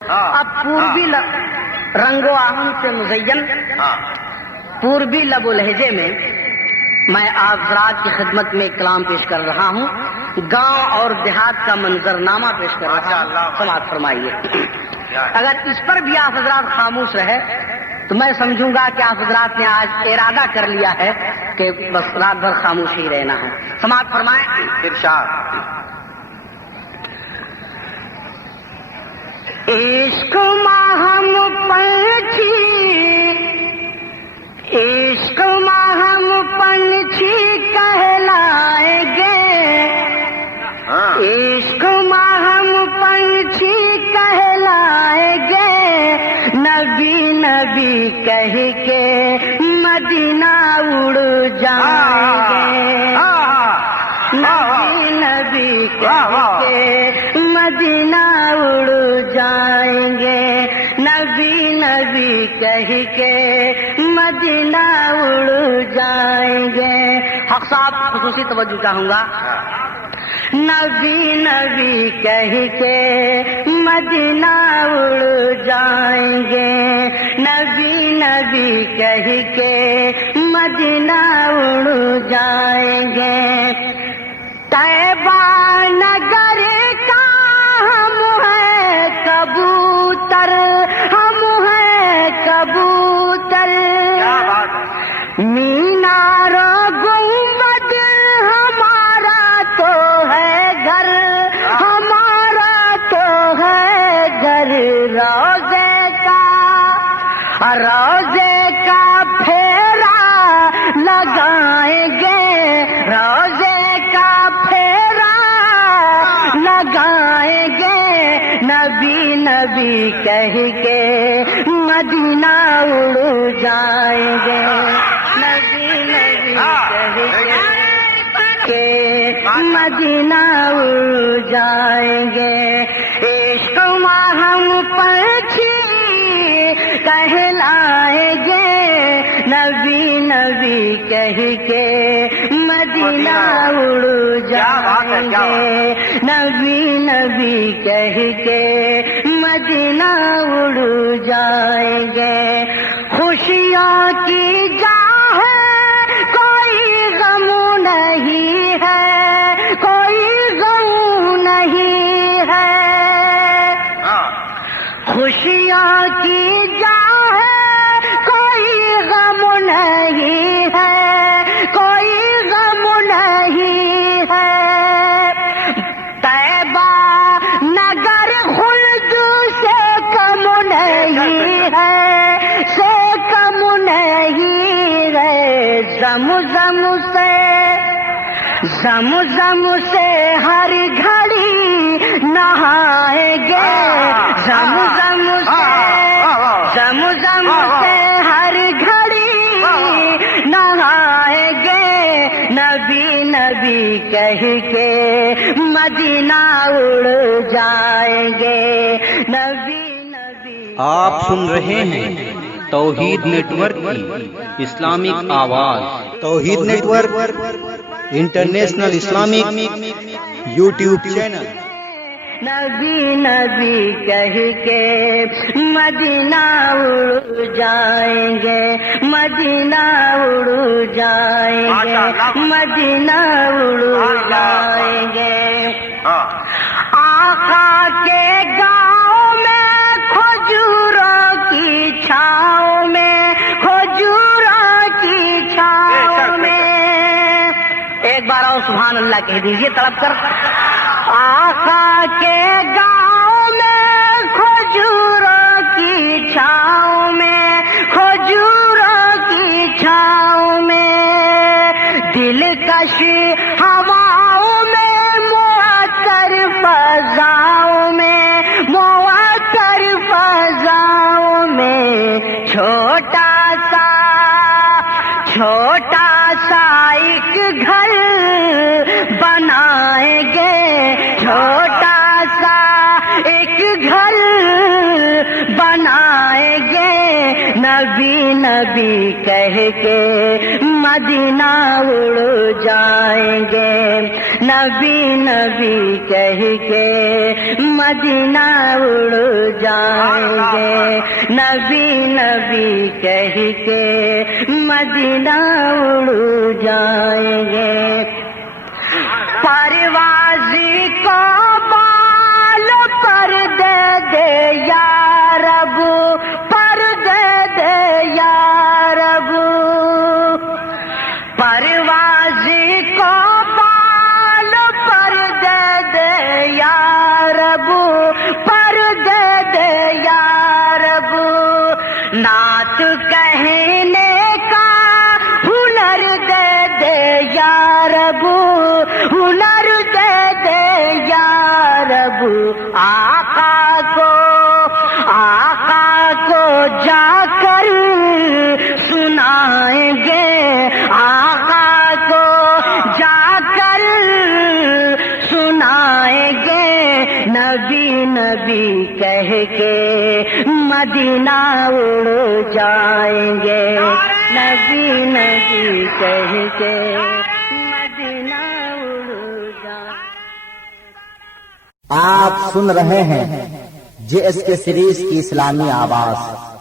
اب پوربی رنگو آہن سے مزین پوربی لب و لہجے میں میں آپ حضرات کی خدمت میں کلام پیش کر رہا ہوں. گاؤں اور دیہات کا منظرنامہ پیش کر رہا ہوں. سماعت فرمائیے. اگر اس پر بھی آپ حضرات خاموش رہے تو میں سمجھوں گا کہ آپ حضرات نے آج ارادہ کر لیا ہے کہ بس رات بھر خاموش ہی رہنا ہے. سماعت فرمائیں. ارشاد. عشق ماہم پنچھی عشق ماہم پنچھی کہلائیں گے. عشق ماہم پنچھی کہلائیں گے. نبی نبی کہہ کے مدینہ اڑ جائیں گے. نبی نبی کہہ کے مدینہ اڑ جائیں گے. نبی نبی کہہ کے مدینہ اڑ جائیں گے. حق صاحب خصوصی توجہ چاہوں گا. نبی نبی کہہ کے مدینہ اڑ جائیں گے. نبی نبی کہہ کے مدینہ اڑ جائیں گے. طیبہ نگر کا ہم ہیں کبوتر ہم ہیں کبوتر. مینار گنبد ہمارا تو ہے گھر ہمارا تو ہے گھر. روزے کا پھیرا لگائیں گے. روزے کا پھیرا لگائیں گے. نبی نبی کہہ کے مدینہ اڑ جائیں گے. نبی نبی کہہ کے مدینہ اڑ جائیں گے. عشق ماہم پنچھی کہلائیں گے. نبی نبی کہہ کے مدینہ اڑ جائیں گے. نبی نبی کہہ کے مدینہ اڑ جائیں گے. خوشیوں کی جاہ ہے کوئی غم نہیں ہے کوئی غم نہیں ہے. خوشیوں کی جاہ ہے کوئی غم نہیں ہے کوئی غم نہیں ہے. طیبہ نگر خلد سے کم نہیں ہے سے کم نہیں ہے. زمزم سے ہر گھڑی نہائیں گے. زمزم سے ہر گھڑی نہائیں گے. نبی نبی کہہ کے مدینہ اڑ جائیں گے. نبی نبی. آپ سن رہے ہیں توحید نیٹ ورک کی اسلامک آواز. Tawheed network international Islamic YouTube channel. نبی نبی کہہ کے مدینہ اڑ جائیں گے. مدینہ اڑ جائیں گے. مدینہ اڑ جائیں گے. آقا کے گاؤں میں کھجوروں کی چھاؤں میں کھجوروں کی چھاؤں میں. ایک بار اور سبحان اللہ کہہ دیجیے تڑپ کر. آقا کے گاؤں میں کھجوروں کی چھاؤں میں کھجوروں کی چھاؤں میں. دلکش ہواؤں میں معطر فضاؤں میں معطر فضاؤں میں. چھوٹا سا ایک گھر بنائیں گے. چھوٹا سا ایک گھر بنائیں گے. نبی نبی کہہ کے مدینہ اڑ جائیں گے. نبی نبی کہہ کے مدینہ اڑ جائیں نبی نبی کہہ کے مدینہ اڑ جائیں گے. پروازی کو بال پر دے دے یا رب، پر دے دے یا رب. پروازی کو بال پر دے دے یا رب، پر دے دے یا رب. نعت کہنے کا ہنر دے دے یا رب، ہنر دے دے یا رب. آقا کو جا کر سنائیں گے، آقا کو جا کر سنائیں گے. نبی نبی کہہ کے مدینہ اڑ جائیں گے. نبی نبی کہہ کے مدینہ اڑ جائیں. آپ سن رہے ہیں JSK سیریز کی اسلامی آواز.